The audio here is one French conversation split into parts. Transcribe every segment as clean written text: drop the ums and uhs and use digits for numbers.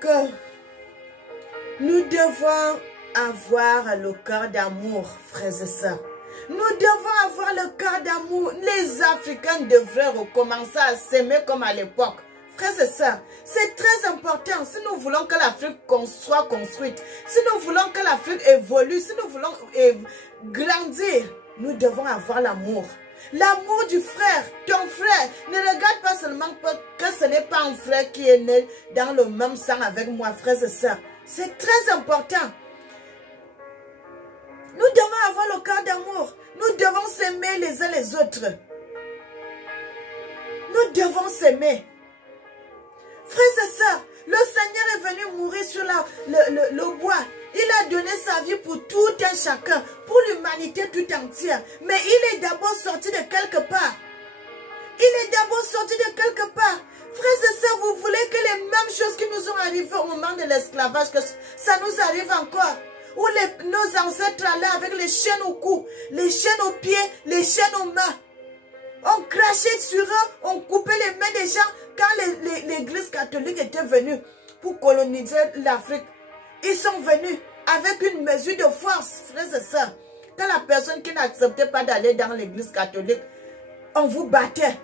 que nous devons avoir le cœur d'amour, frères et sœurs. Nous devons avoir le cœur d'amour. Les Africains devraient recommencer à s'aimer comme à l'époque. Frères et sœurs, c'est très important. Si nous voulons que l'Afrique soit construite, si nous voulons que l'Afrique évolue, si nous voulons grandir, nous devons avoir l'amour. L'amour du frère, ton frère. Ne regarde pas seulement que ce n'est pas un frère qui est né dans le même sang avec moi, frères et sœurs. C'est très important. Nous devons avoir le cœur d'amour. Nous devons s'aimer les uns les autres. Nous devons s'aimer. Frères et sœurs, le Seigneur est venu mourir sur le bois. Il a donné sa vie pour tout un chacun, pour l'humanité tout entière. Mais il est d'abord sorti de quelque part. Il est d'abord sorti de quelque part. Frères et sœurs, vous voulez que les mêmes choses qui nous ont arrivées au moment de l'esclavage, que ça nous arrive encore? Où nos ancêtres allaient avec les chaînes au cou, les chaînes aux pieds, les chaînes aux mains. On crachait sur eux, on coupait les mains des gens. Quand l'église catholique était venue pour coloniser l'Afrique, ils sont venus avec une mesure de force, frères et sœurs. Quand la personne qui n'acceptait pas d'aller dans l'église catholique, on vous battait.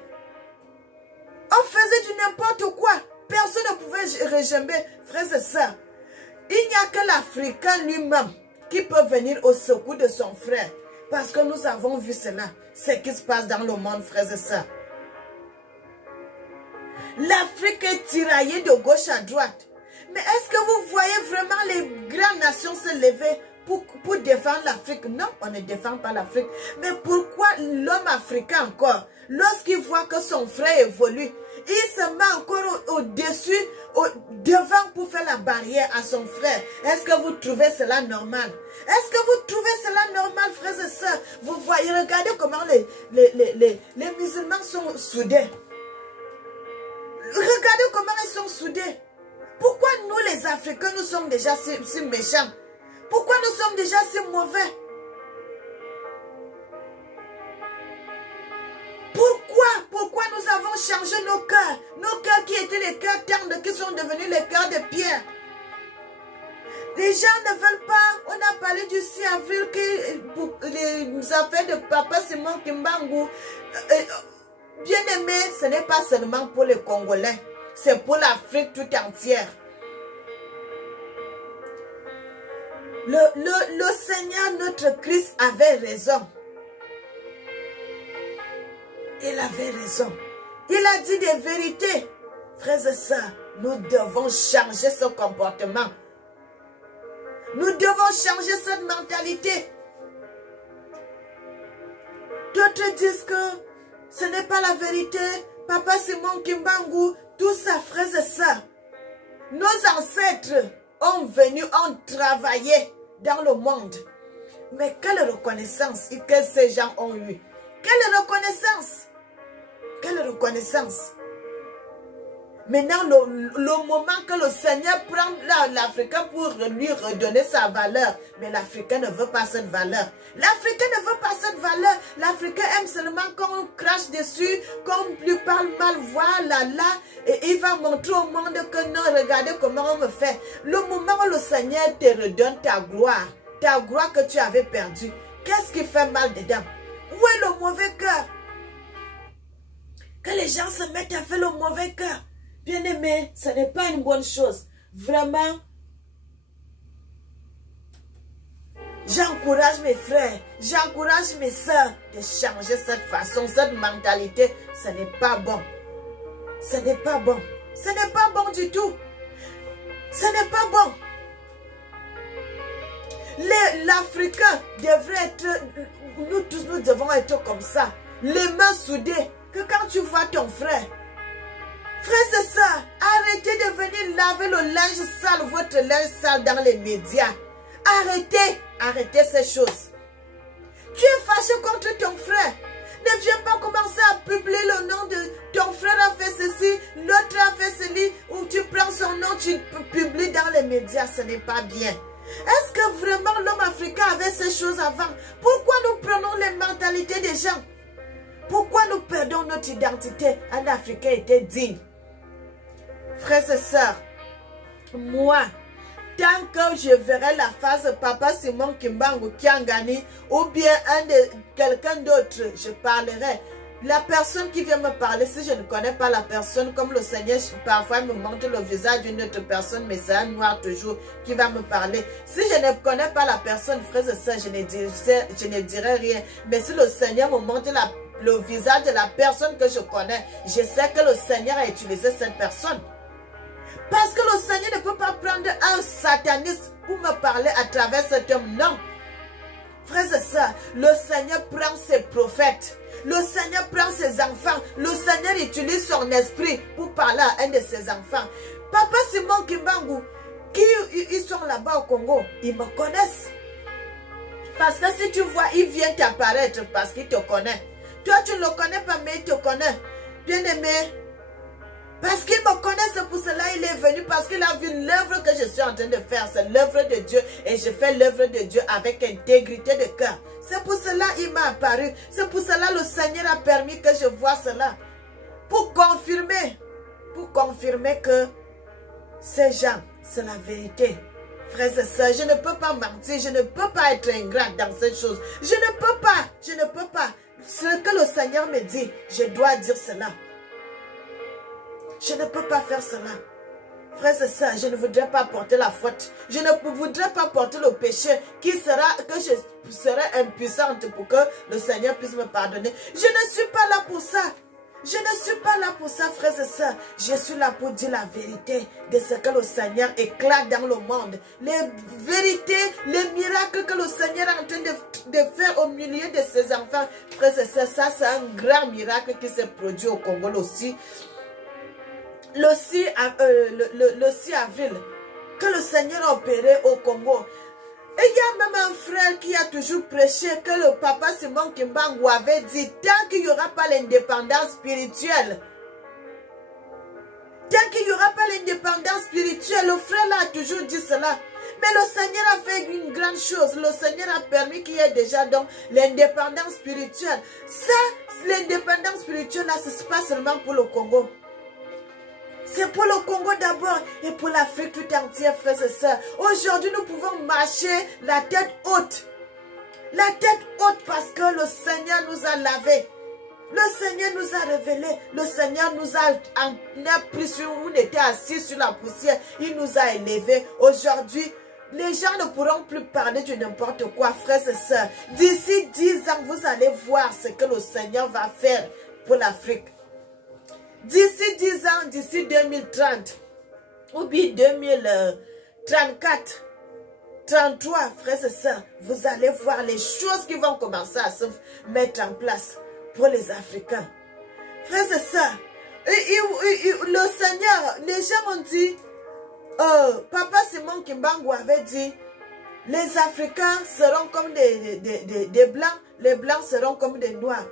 On faisait du n'importe quoi. Personne ne pouvait régimer, frères et sœurs. Il n'y a que l'Africain lui-même qui peut venir au secours de son frère. Parce que nous avons vu cela. Ce qui se passe dans le monde, frères et sœurs. L'Afrique est tiraillée de gauche à droite. Mais est-ce que vous voyez vraiment les grandes nations se lever pour défendre l'Afrique? Non, on ne défend pas l'Afrique. Mais pourquoi l'homme africain encore, lorsqu'il voit que son frère évolue, il se met encore au-dessus, devant pour faire la barrière à son frère? Est-ce que vous trouvez cela normal? Est-ce que vous trouvez cela normal, frères et sœurs? Vous voyez, regardez comment les musulmans sont soudés. Regardez comment ils sont soudés. Pourquoi nous les Africains, nous sommes déjà si méchants? Pourquoi nous sommes déjà si mauvais? Pourquoi nous avons changé nos cœurs qui étaient les cœurs tendres, qui sont devenus les cœurs de pierre? Les gens ne veulent pas. On a parlé du 6 avril, les affaires de Papa Simon Kimbangu. Bien aimé, ce n'est pas seulement pour les Congolais, c'est pour l'Afrique tout entière. Le Seigneur, notre Christ, avait raison. Il avait raison. Il a dit des vérités. Frères et sœurs, nous devons changer ce comportement. Nous devons changer cette mentalité. D'autres disent que ce n'est pas la vérité. Papa Simon Kimbangu, tout ça, frères et sœurs. Nos ancêtres ont travaillé dans le monde. Mais quelle reconnaissance que ces gens ont eu. Quelle reconnaissance. Quelle reconnaissance. Maintenant, le moment que le Seigneur prend l'Africain pour lui redonner sa valeur, mais l'Africain ne veut pas cette valeur. L'Africain ne veut pas cette valeur. L'Africain aime seulement quand on crache dessus, qu'on lui parle mal, voilà, là, et il va montrer au monde que non, regardez comment on me fait. Le moment où le Seigneur te redonne ta gloire que tu avais perdue, qu'est-ce qui fait mal dedans? Où est le mauvais cœur? Que les gens se mettent à faire le mauvais cœur. Bien aimé, ce n'est pas une bonne chose. Vraiment, j'encourage mes frères, j'encourage mes soeurs de changer cette façon, cette mentalité. Ce n'est pas bon. Ce n'est pas bon. Ce n'est pas bon du tout. Ce n'est pas bon. L'Africain devrait être, nous tous, nous devons être comme ça. Les mains soudées, que quand tu vois ton frère, frères et sœurs, arrêtez de venir laver le linge sale, votre linge sale dans les médias. Arrêtez ces choses. Tu es fâché contre ton frère. Ne viens pas commencer à publier le nom de ton frère a fait ceci, l'autre a fait ceci, ou tu prends son nom, tu publies dans les médias, ce n'est pas bien. Est-ce que vraiment l'homme africain avait ces choses avant? Pourquoi nous prenons les mentalités des gens? Pourquoi nous perdons notre identité? Un Africain était digne. Frères et sœurs, moi, tant que je verrai la face de Papa Simon Kimbangu Kiangani ou bien quelqu'un d'autre, je parlerai. La personne qui vient me parler, si je ne connais pas la personne, comme le Seigneur parfois me montre le visage d'une autre personne, mais c'est un noir toujours qui va me parler. Si je ne connais pas la personne, frère et sœur, je ne dirai rien. Mais si le Seigneur me montre le visage de la personne que je connais, je sais que le Seigneur a utilisé cette personne. Parce que le Seigneur ne peut pas prendre un sataniste pour me parler à travers cet homme, non. Frères et sœurs, le Seigneur prend ses prophètes. Le Seigneur prend ses enfants. Le Seigneur utilise son esprit pour parler à un de ses enfants. Papa Simon Kimbangu, ils sont là-bas au Congo, ils me connaissent. Parce que si tu vois, il vient t'apparaître parce qu'il te connaît. Toi, tu ne le connais pas, mais il te connaît. Bien-aimé, parce qu'il me connaît, c'est pour cela il est venu, parce qu'il a vu l'œuvre que je suis en train de faire. C'est l'œuvre de Dieu et je fais l'œuvre de Dieu avec intégrité de cœur. C'est pour cela il m'a apparu. C'est pour cela le Seigneur a permis que je vois cela. Pour confirmer que ces gens, c'est la vérité. Frères et sœurs, je ne peux pas mentir, je ne peux pas être ingrat dans cette chose. Je ne peux pas. Ce que le Seigneur me dit, je dois dire cela. Je ne peux pas faire cela. Frères et sœurs, je ne voudrais pas porter la faute. Je ne voudrais pas porter le péché que je serai impuissante pour que le Seigneur puisse me pardonner. Je ne suis pas là pour ça. Je ne suis pas là pour ça, frères et sœurs. Je suis là pour dire la vérité de ce que le Seigneur éclate dans le monde. Les vérités, les miracles que le Seigneur est en train de faire au milieu de ses enfants. Frères et sœurs, ça c'est un grand miracle qui s'est produit au Congo aussi. Le 6 avril, que le Seigneur a opéré au Congo. Et il y a même un frère qui a toujours prêché que le Papa Simon Kimbangu avait dit, tant qu'il n'y aura pas l'indépendance spirituelle, le frère là a toujours dit cela. Mais le Seigneur a fait une grande chose. Le Seigneur a permis qu'il y ait déjà donc l'indépendance spirituelle. Ça, l'indépendance spirituelle là, ce n'est pas seulement pour le Congo. C'est pour le Congo d'abord et pour l'Afrique tout entière, frères et sœurs. Aujourd'hui, nous pouvons marcher la tête haute. La tête haute parce que le Seigneur nous a lavés. Le Seigneur nous a révélé. Le Seigneur nous a pris sur où on était assis sur la poussière. Il nous a élevés. Aujourd'hui, les gens ne pourront plus parler de n'importe quoi, frères et sœurs. D'ici 10 ans, vous allez voir ce que le Seigneur va faire pour l'Afrique. D'ici 10 ans, d'ici 2030, ou bien 2034, 33, frères et sœurs, vous allez voir les choses qui vont commencer à se mettre en place pour les Africains. Frères et sœurs, le Seigneur, les gens ont dit, Papa Simon Kimbangu avait dit, les Africains seront comme des Blancs, les Blancs seront comme des Noirs.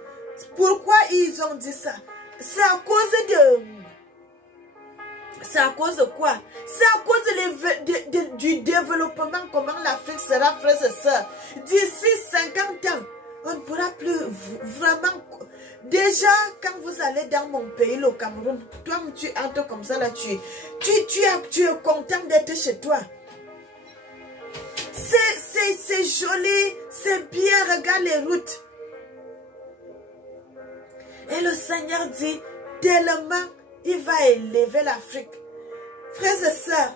Pourquoi ils ont dit ça? C'est à cause de quoi? C'est à cause du développement, comment l'Afrique sera, frères et sœurs. D'ici 50 ans, on ne pourra plus vraiment... Déjà, quand vous allez dans mon pays, le Cameroun, toi, tu entres comme ça, là, tu es content d'être chez toi. C'est joli, c'est bien, regarde les routes. Et le Seigneur dit, tellement il va élever l'Afrique. Frères et sœurs,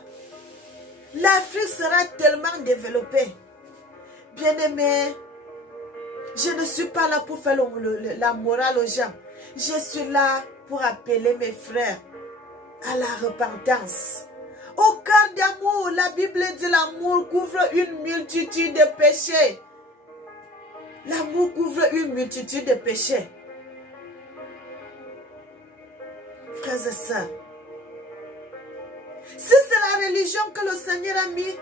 l'Afrique sera tellement développée. Bien-aimés, je ne suis pas là pour faire la morale aux gens. Je suis là pour appeler mes frères à la repentance. Au cœur d'amour, la Bible dit l'amour couvre une multitude de péchés. L'amour couvre une multitude de péchés. Frères et sœurs, si c'est la religion que le Seigneur a mis,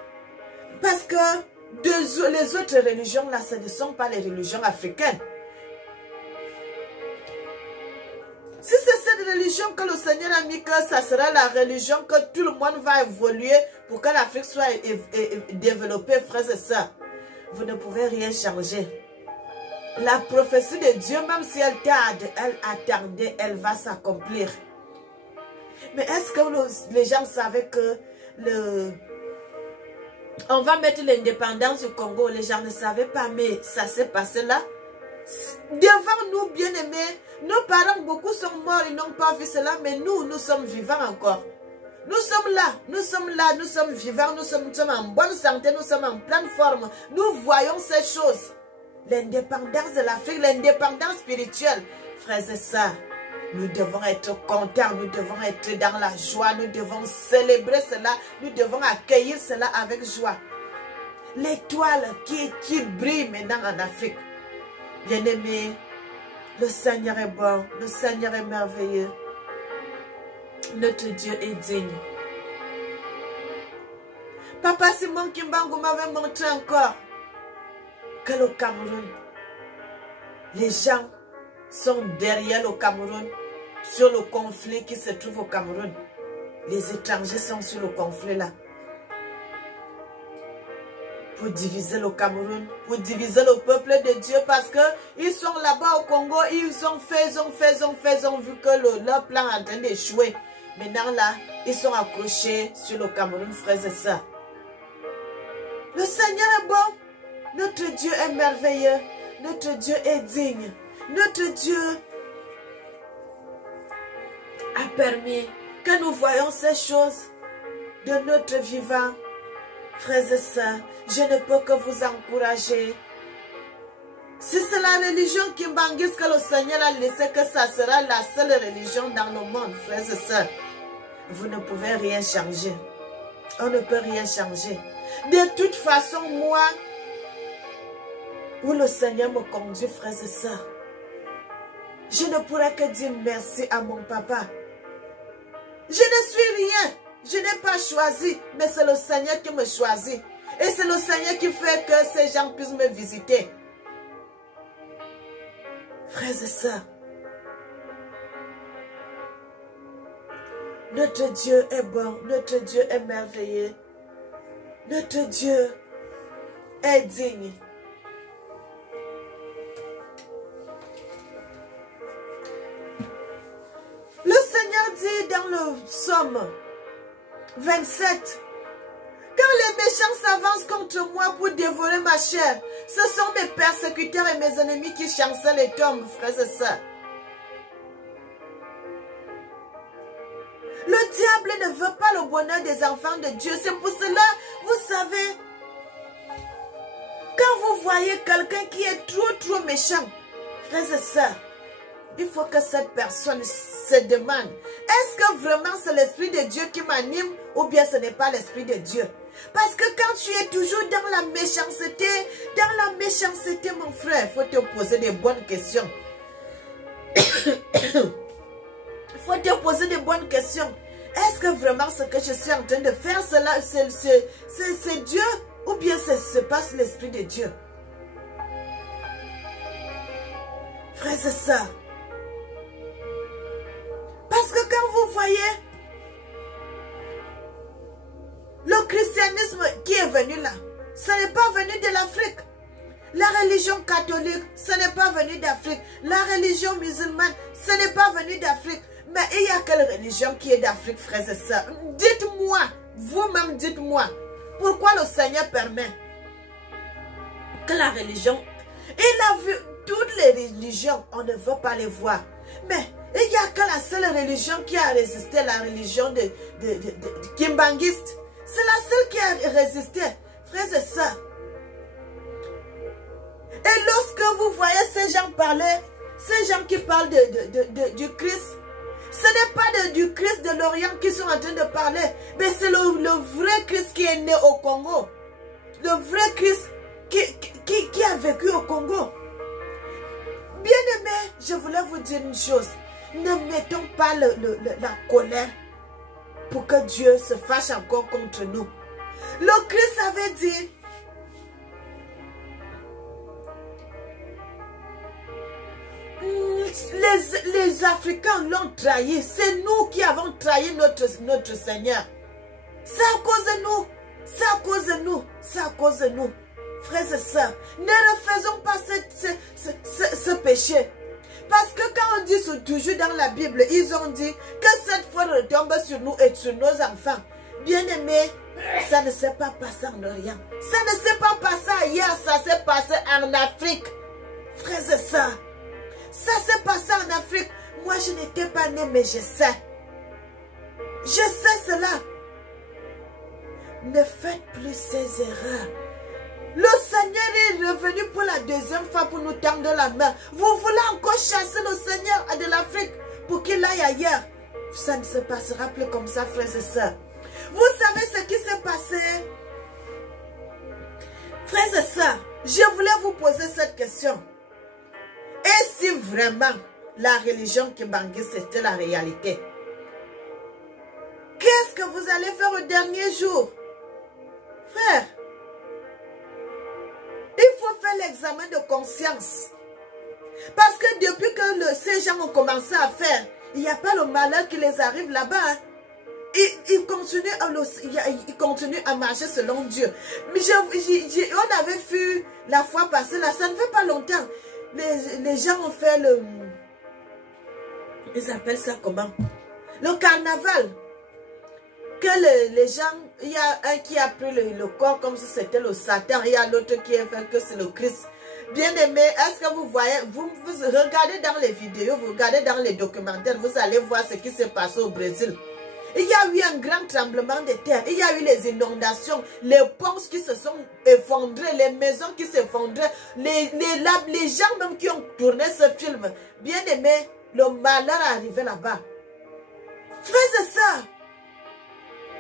parce que les autres religions là, ce ne sont pas les religions africaines. Si c'est cette religion que le Seigneur a mis, que ça sera la religion que tout le monde va évoluer pour que l'Afrique soit développée, frères et sœurs, vous ne pouvez rien changer. La prophétie de Dieu, même si elle tarde, elle attendait, elle va s'accomplir. Mais est-ce que les gens savaient que on va mettre l'indépendance du Congo. Les gens ne savaient pas, mais ça s'est passé là. Devant nous, bien-aimés, nos parents, beaucoup sont morts, ils n'ont pas vu cela, mais nous sommes vivants encore. Nous sommes là, nous sommes vivants, nous sommes en bonne santé, nous sommes en pleine forme. Nous voyons ces choses. L'indépendance de l'Afrique, l'indépendance spirituelle. Frères et sœurs, nous devons être contents, nous devons être dans la joie, nous devons célébrer cela, nous devons accueillir cela avec joie. L'étoile qui brille maintenant en Afrique. Bien-aimés, le Seigneur est bon, le Seigneur est merveilleux. Notre Dieu est digne. Papa Simon Kimbangu m'avait montré encore que le Cameroun, les gens sont derrière le Cameroun sur le conflit qui se trouve au Cameroun. Les étrangers sont sur le conflit là. Pour diviser le Cameroun, pour diviser le peuple de Dieu, parce que ils sont là-bas au Congo, ils ont vu que leur plan est en train d'échouer. Maintenant là, ils sont accrochés sur le Cameroun, frères et sœurs. Le Seigneur est bon, notre Dieu est merveilleux, notre Dieu est digne, notre Dieu a permis que nous voyions ces choses de notre vivant. Frères et sœurs, je ne peux que vous encourager. Si c'est la religion Kimbanguiste que le Seigneur a laissé, que ça sera la seule religion dans le monde, frères et sœurs, vous ne pouvez rien changer. On ne peut rien changer. De toute façon, moi, où le Seigneur me conduit, frères et sœurs, je ne pourrais que dire merci à mon papa. Je ne suis rien. Je n'ai pas choisi, mais c'est le Seigneur qui me choisit. Et c'est le Seigneur qui fait que ces gens puissent me visiter. Frères et sœurs, notre Dieu est bon, notre Dieu est merveilleux, notre Dieu est digne. Le Seigneur dit dans le psaume 27, quand les méchants s'avancent contre moi pour dévorer ma chair, ce sont mes persécuteurs et mes ennemis qui chancellent et tombent, frères et sœurs. Le diable ne veut pas le bonheur des enfants de Dieu. C'est pour cela, vous savez, quand vous voyez quelqu'un qui est trop méchant, frères et sœurs, il faut que cette personne se demande, est-ce que vraiment c'est l'Esprit de Dieu qui m'anime ou bien ce n'est pas l'Esprit de Dieu? Parce que quand tu es toujours dans la méchanceté, mon frère, il faut te poser des bonnes questions. Il faut te poser des bonnes questions. Est-ce que vraiment ce que je suis en train de faire, cela, c'est Dieu ou bien c'est pas l'Esprit de Dieu? Frères et sœurs, parce que quand vous voyez le christianisme qui est venu là, ce n'est pas venu de l'Afrique. La religion catholique, ce n'est pas venu d'Afrique. La religion musulmane, ce n'est pas venu d'Afrique. Mais il y a quelle religion qui est d'Afrique, frères et sœurs? Dites-moi, vous-même dites-moi, pourquoi le Seigneur permet que la religion... Il a vu toutes les religions, on ne veut pas les voir. Mais il n'y a que la seule religion qui a résisté, la religion de Kimbanguiste. C'est la seule qui a résisté, frères et sœurs. Et lorsque vous voyez ces gens parler, ces gens qui parlent du Christ, ce n'est pas du Christ de l'Orient qui sont en train de parler, mais c'est le vrai Christ qui est né au Congo. Le vrai Christ qui a vécu au Congo. Bien-aimés, je voulais vous dire une chose. Ne mettons pas la colère pour que Dieu se fâche encore contre nous. Le Christ avait dit, les Africains l'ont trahi. C'est nous qui avons trahi notre Seigneur. C'est à cause de nous. C'est à cause de nous. C'est à cause de nous. Frères et sœurs, ne refaisons pas ce péché. Parce que quand on dit toujours dans la Bible, ils ont dit que cette foi retombe sur nous et sur nos enfants. Bien-aimé, ça ne s'est pas passé en Orient. Ça ne s'est pas passé ailleurs, ça s'est passé en Afrique. Frères et sœurs, ça s'est passé en Afrique. Moi, je n'étais pas née, mais je sais. Je sais cela. Ne faites plus ces erreurs. Le Seigneur est revenu pour la deuxième fois pour nous tendre la main. Vous voulez encore chasser le Seigneur de l'Afrique pour qu'il aille ailleurs. Ça ne se passera plus comme ça, frères et sœurs. Vous savez ce qui s'est passé? Frères et sœurs, je voulais vous poser cette question. Et si vraiment la religion Kimbangu c'était la réalité? Qu'est-ce que vous allez faire au dernier jour? Frère, il faut faire l'examen de conscience. Parce que depuis que ces gens ont commencé à faire, il n'y a pas le malheur qui les arrive là-bas. Hein. Ils continuent à marcher selon Dieu. Mais on avait vu la fois passée, là, ça ne fait pas longtemps. Les gens ont fait le... Ils appellent ça comment? Le carnaval. Que les gens... Il y a un qui a pris le corps comme si c'était le Satan. Il y a l'autre qui a fait que c'est le Christ. Bien-aimé, est-ce que vous voyez, vous regardez dans les vidéos, vous regardez dans les documentaires, vous allez voir ce qui s'est passé au Brésil. Il y a eu un grand tremblement de terre, il y a eu les inondations, les ponts qui se sont effondrés, les maisons qui s'effondraient, les gens même qui ont tourné ce film. Bien-aimé, le malheur est arrivé là-bas. Frères et sœurs,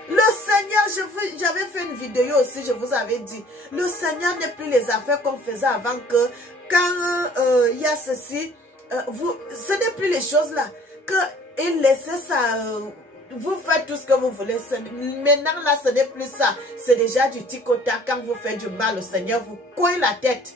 le Seigneur, j'avais fait une vidéo aussi, je vous avais dit, le Seigneur n'est plus les affaires qu'on faisait avant que, quand il y a ceci, ce n'est plus les choses là, qu'il laissait ça, vous faites tout ce que vous voulez, maintenant là ce n'est plus ça, c'est déjà du ticota, quand vous faites du mal, le Seigneur vous cogne la tête.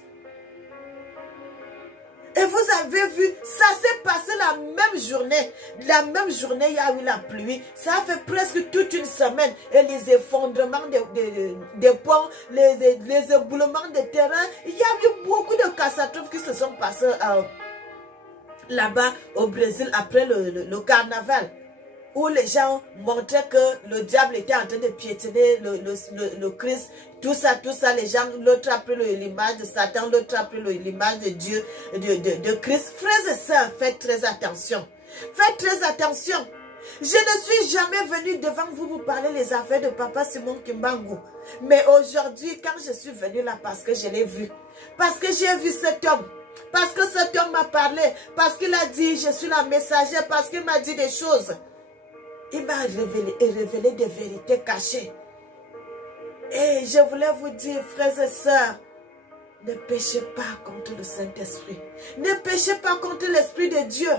Et vous avez vu, ça s'est passé la même journée. La même journée, il y a eu la pluie. Ça a fait presque toute une semaine. Et les effondrements des ponts, les éboulements de terrain. Il y a eu beaucoup de catastrophes qui se sont passées là-bas au Brésil après le carnaval. Où les gens montraient que le diable était en train de piétiner le Christ. Tout ça, les gens, l'autre a pris l'image de Satan, l'autre a pris l'image de Dieu, de Christ. Frères et sœurs, faites très attention. Faites très attention. Je ne suis jamais venue devant vous pour parler les affaires de Papa Simon Kimbangu. Mais aujourd'hui, quand je suis venue là, parce que je l'ai vu, parce que j'ai vu cet homme, parce que cet homme m'a parlé, parce qu'il a dit, je suis la messagère, parce qu'il m'a dit des choses. Il m'a révélé des vérités cachées. Et je voulais vous dire, frères et sœurs, ne péchez pas contre le Saint-Esprit. Ne péchez pas contre l'Esprit de Dieu.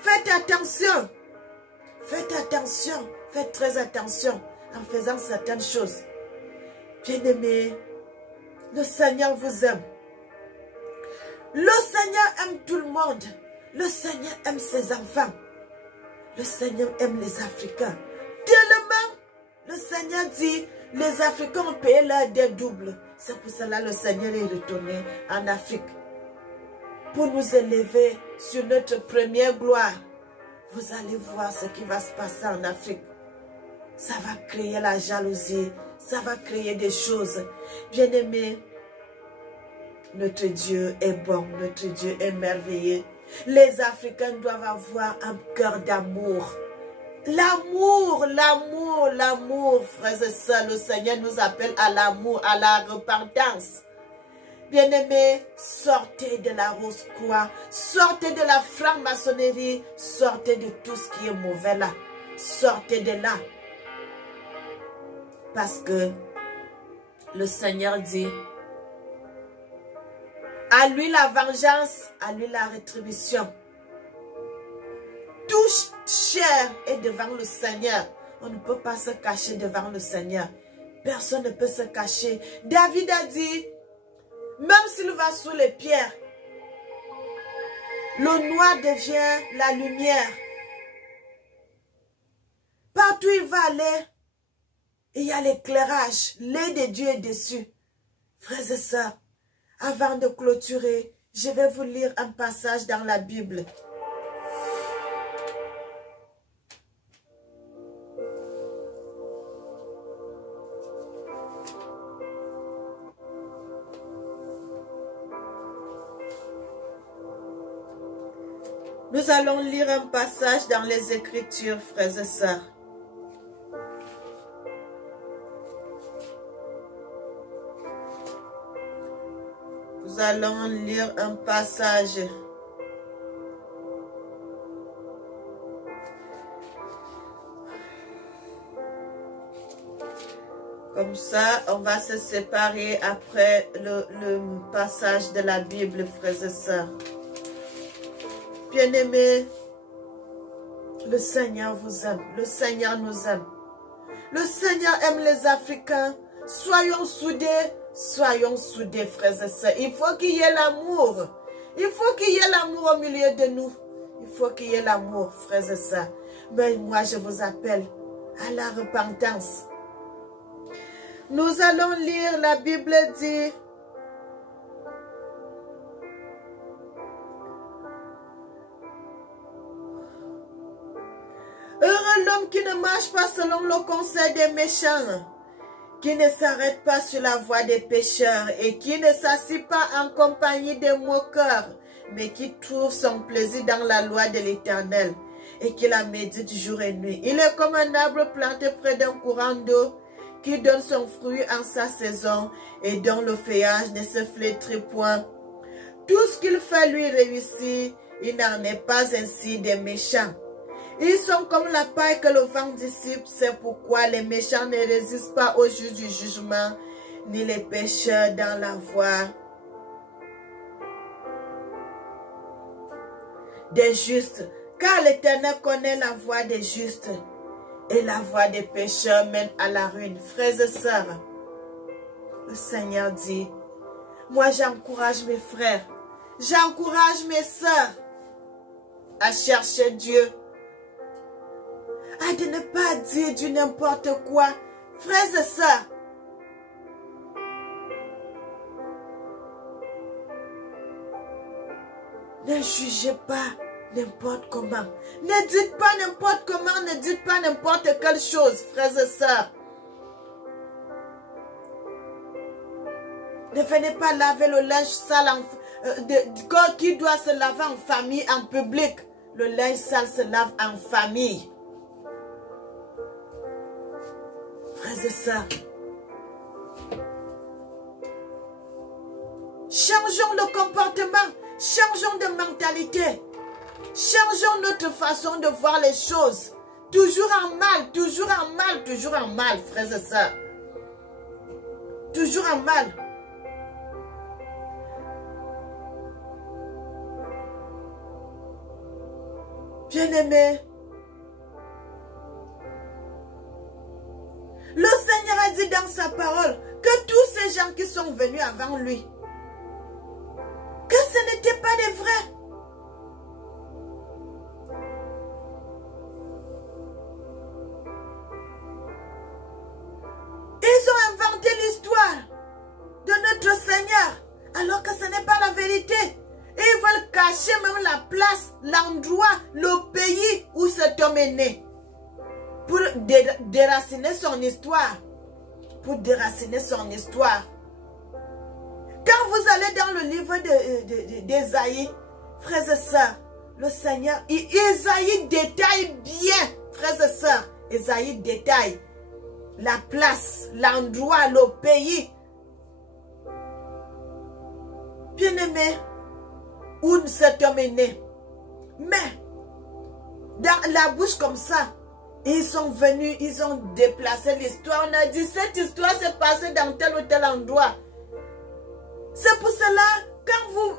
Faites attention. Faites attention. Faites très attention en faisant certaines choses. Bien-aimés, le Seigneur vous aime. Le Seigneur aime tout le monde. Le Seigneur aime ses enfants. Le Seigneur aime les Africains. Tellement, le Seigneur dit, les Africains ont payé leur dette double. C'est pour cela que le Seigneur est retourné en Afrique. Pour nous élever sur notre première gloire. Vous allez voir ce qui va se passer en Afrique. Ça va créer la jalousie. Ça va créer des choses. Bien-aimés, notre Dieu est bon. Notre Dieu est merveilleux. Les Africains doivent avoir un cœur d'amour. L'amour, l'amour, l'amour, frères et sœurs, le Seigneur nous appelle à l'amour, à la repentance. Bien-aimés, sortez de la rose-croix, sortez de la franc-maçonnerie, sortez de tout ce qui est mauvais là. Sortez de là. Parce que le Seigneur dit, à lui la vengeance, à lui la rétribution. Tout chair est devant le Seigneur. On ne peut pas se cacher devant le Seigneur. Personne ne peut se cacher. David a dit, même s'il va sous les pierres, le noir devient la lumière. Partout où il va aller, il y a l'éclairage. L'œil de Dieu est dessus. Frères et sœurs, avant de clôturer, je vais vous lire un passage dans la Bible. Nous allons lire un passage dans les Écritures, frères et sœurs. Nous allons lire un passage. Comme ça, on va se séparer après le passage de la Bible, frères et sœurs. Bien-aimés, le Seigneur vous aime. Le Seigneur nous aime. Le Seigneur aime les Africains. Soyons soudés, frères et sœurs. Il faut qu'il y ait l'amour. Il faut qu'il y ait l'amour au milieu de nous. Il faut qu'il y ait l'amour, frères et sœurs. Mais moi, je vous appelle à la repentance. Nous allons lire, la Bible dit, heureux l'homme qui ne marche pas selon le conseil des méchants, qui ne s'arrête pas sur la voie des pécheurs et qui ne s'assied pas en compagnie des moqueurs, mais qui trouve son plaisir dans la loi de l'Éternel et qui la médite jour et nuit. Il est comme un arbre planté près d'un courant d'eau qui donne son fruit en sa saison et dont le feuillage ne se flétrit point. Tout ce qu'il fait lui réussit, il n'en est pas ainsi des méchants. Ils sont comme la paille que le vent dissipe, c'est pourquoi les méchants ne résistent pas au jour du jugement, ni les pécheurs dans la voie des justes. Car l'Éternel connaît la voie des justes, et la voie des pécheurs mène à la ruine. Frères et sœurs, le Seigneur dit, moi j'encourage mes frères, j'encourage mes sœurs à chercher Dieu, à de ne pas dire du n'importe quoi. Frères et sœurs, ne jugez pas n'importe comment. Ne dites pas n'importe comment, ne dites pas n'importe quelle chose, frères et sœurs. Ne venez pas laver le linge sale qui doit se laver en famille, en public. Le linge sale se lave en famille. Frères et sœurs, changeons le comportement, changeons de mentalité. Changeons notre façon de voir les choses. Toujours en mal, toujours en mal, toujours en mal, frères et sœurs. Toujours en mal. Bien-aimés, le Seigneur a dit dans sa parole que tous ces gens qui sont venus avant lui, que ce n'était pas des vrais. Ils ont inventé l'histoire de notre Seigneur, alors que ce n'est pas la vérité. Et ils veulent cacher même la place, l'endroit, le pays où cet homme est né. Pour déraciner son histoire. Pour déraciner son histoire. Quand vous allez dans le livre d'Ésaïe, frères et sœurs, le Seigneur, Ésaïe détaille bien, frères et sœurs, Ésaïe détaille la place, l'endroit, le pays. Bien-aimé, où cet homme est né. Mais, dans la bouche comme ça, ils sont venus, ils ont déplacé l'histoire. On a dit, cette histoire s'est passée dans tel ou tel endroit. C'est pour cela, quand vous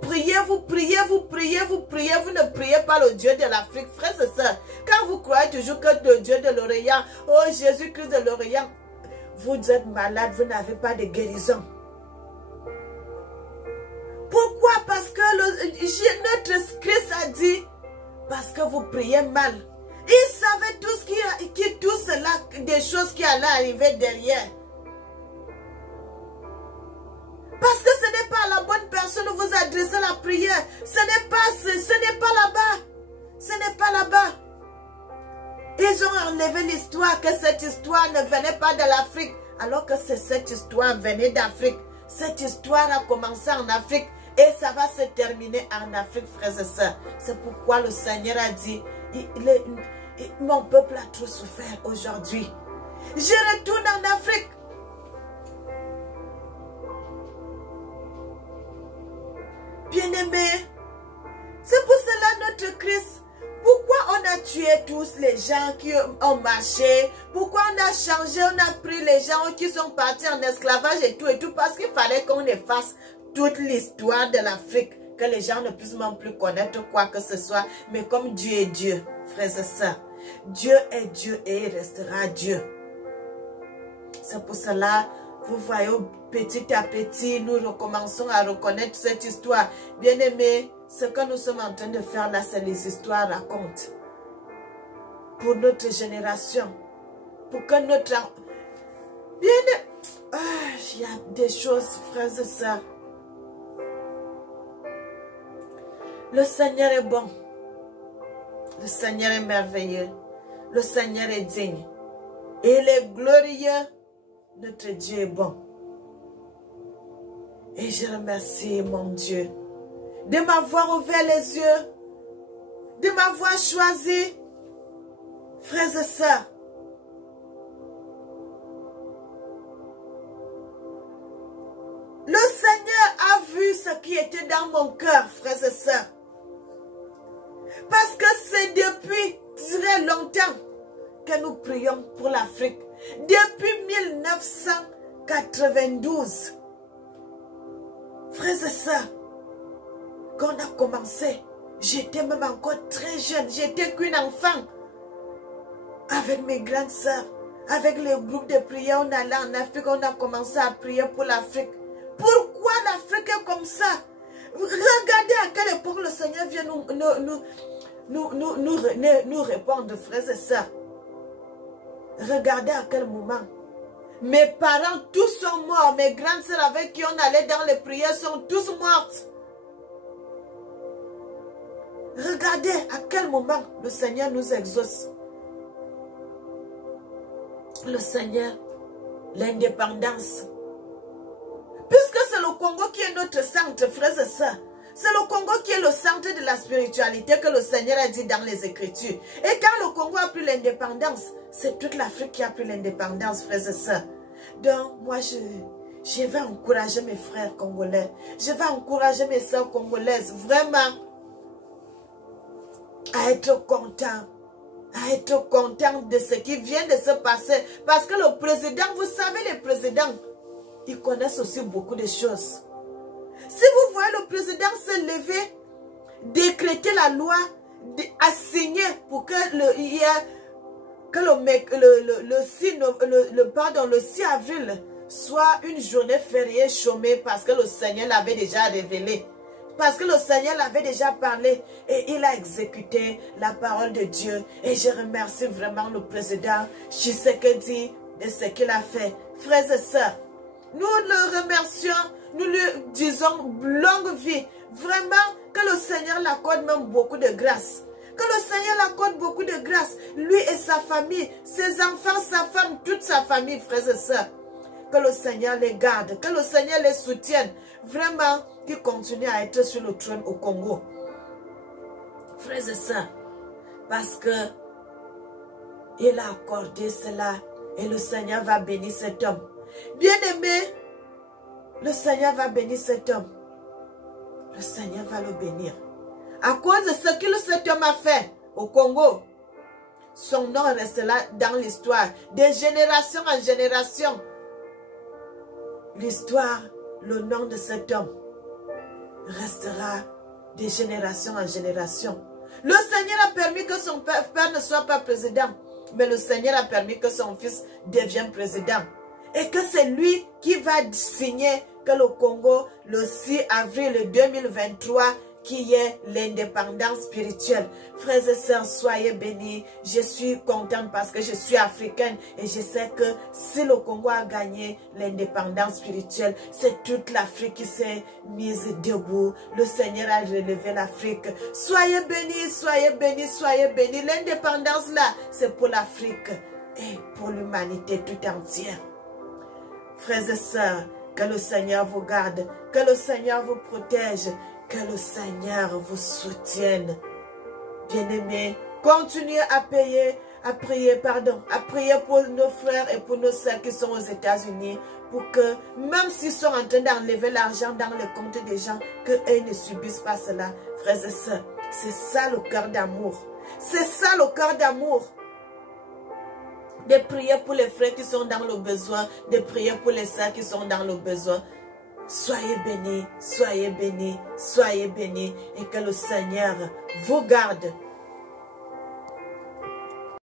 priez, vous ne priez pas le Dieu de l'Afrique, frères et sœurs. Quand vous croyez toujours que le Dieu de l'Orient, oh Jésus-Christ de l'Orient, vous êtes malade, vous n'avez pas de guérison. Pourquoi? Parce que notre Christ a dit, parce que vous priez mal. Il savait tout cela, des choses qui allaient arriver derrière. Parce que ce n'est pas à la bonne personne où vous adressez la prière. Ce n'est pas là-bas. Ce n'est pas là-bas. Ils ont enlevé l'histoire, que cette histoire ne venait pas de l'Afrique. Alors que cette histoire venait d'Afrique. Cette histoire a commencé en Afrique. Et ça va se terminer en Afrique, frères et sœurs. C'est pourquoi le Seigneur a dit, mon peuple a trop souffert aujourd'hui. Je retourne en Afrique. Bien-aimés, c'est pour cela notre Christ. Pourquoi on a tué tous les gens qui ont marché? Pourquoi on a changé, on a pris les gens qui sont partis en esclavage et tout, parce qu'il fallait qu'on efface toute l'histoire de l'Afrique, que les gens ne puissent même plus connaître quoi que ce soit. Mais comme Dieu est Dieu, frères et sœurs, Dieu est Dieu et il restera Dieu. C'est pour cela, vous voyez, petit à petit, nous recommençons à reconnaître cette histoire. Bien-aimés, ce que nous sommes en train de faire là, c'est les histoires racontent. Pour notre génération. Pour que notre... Bien-aimés, il y a des choses, frères et sœurs. Le Seigneur est bon. Le Seigneur est merveilleux. Le Seigneur est digne. Et il est glorieux. Notre Dieu est bon. Et je remercie mon Dieu de m'avoir ouvert les yeux, de m'avoir choisi, frères et sœurs. Le Seigneur a vu ce qui était dans mon cœur, frères et sœurs. Parce que c'est depuis très longtemps que nous prions pour l'Afrique. Depuis 1992. Frères et sœurs, quand on a commencé, j'étais même encore très jeune. J'étais qu'une enfant. Avec mes grandes sœurs, avec les groupes de prière, on allait en Afrique, on a commencé à prier pour l'Afrique. Pourquoi l'Afrique est comme ça? Regardez à quelle époque le Seigneur vient nous répondre, frères et sœurs. Regardez à quel moment. Mes parents, tous sont morts. Mes grandes sœurs avec qui on allait dans les prières sont tous mortes. Regardez à quel moment le Seigneur nous exauce. Le Seigneur, l'indépendance. Puisque c'est le Congo qui est notre centre, frères et sœurs. C'est le Congo qui est le centre de la spiritualité que le Seigneur a dit dans les Écritures. Et quand le Congo a pris l'indépendance, c'est toute l'Afrique qui a pris l'indépendance, frères et sœurs. Donc, moi, je vais encourager mes frères congolais. Je vais encourager mes sœurs congolaises, vraiment, à être contents. À être contents de ce qui vient de se passer. Parce que le président, vous savez, les présidents, ils connaissent aussi beaucoup de choses. Si vous voyez le président se lever, décréter la loi, à signer pour que le 6 avril soit une journée fériée chômée parce que le Seigneur l'avait déjà révélé. Parce que le Seigneur l'avait déjà parlé et il a exécuté la parole de Dieu. Et je remercie vraiment le président Tshisekedi de ce qu'il a fait. Frères et sœurs, nous le remercions, nous lui disons longue vie. Vraiment que le Seigneur l'accorde même beaucoup de grâce. Que le Seigneur l'accorde beaucoup de grâce. Lui et sa famille, ses enfants, sa femme, toute sa famille, frères et sœurs. Que le Seigneur les garde, que le Seigneur les soutienne. Vraiment, qu'il continue à être sur le trône au Congo. Frères et sœurs, parce que il a accordé cela et le Seigneur va bénir cet homme. Bien-aimé, le Seigneur va bénir cet homme. Le Seigneur va le bénir. À cause de ce que cet homme a fait au Congo, son nom restera dans l'histoire. De génération en génération, l'histoire, le nom de cet homme restera de génération en génération. Le Seigneur a permis que son père ne soit pas président, mais le Seigneur a permis que son fils devienne président. Et que c'est lui qui va signer que le Congo, le 6 avril 2023, qui est l'indépendance spirituelle. Frères et sœurs, soyez bénis. Je suis contente parce que je suis africaine et je sais que si le Congo a gagné l'indépendance spirituelle, c'est toute l'Afrique qui s'est mise debout. Le Seigneur a relevé l'Afrique. Soyez bénis, soyez bénis, soyez bénis. L'indépendance là, c'est pour l'Afrique et pour l'humanité tout entière. Frères et sœurs, Que le Seigneur vous garde. Que le Seigneur vous protège. Que le Seigneur vous soutienne. Bien-aimés, continuez à prier pour nos frères et pour nos sœurs qui sont aux États-Unis, pour que, même s'ils sont en train d'enlever l'argent dans le compte des gens, qu'eux ne subissent pas cela. Frères et sœurs, c'est ça le cœur d'amour. C'est ça le cœur d'amour. De prier pour les frères qui sont dans le besoin, de prier pour les sœurs qui sont dans le besoin. Soyez bénis, soyez bénis, soyez bénis, et que le Seigneur vous garde.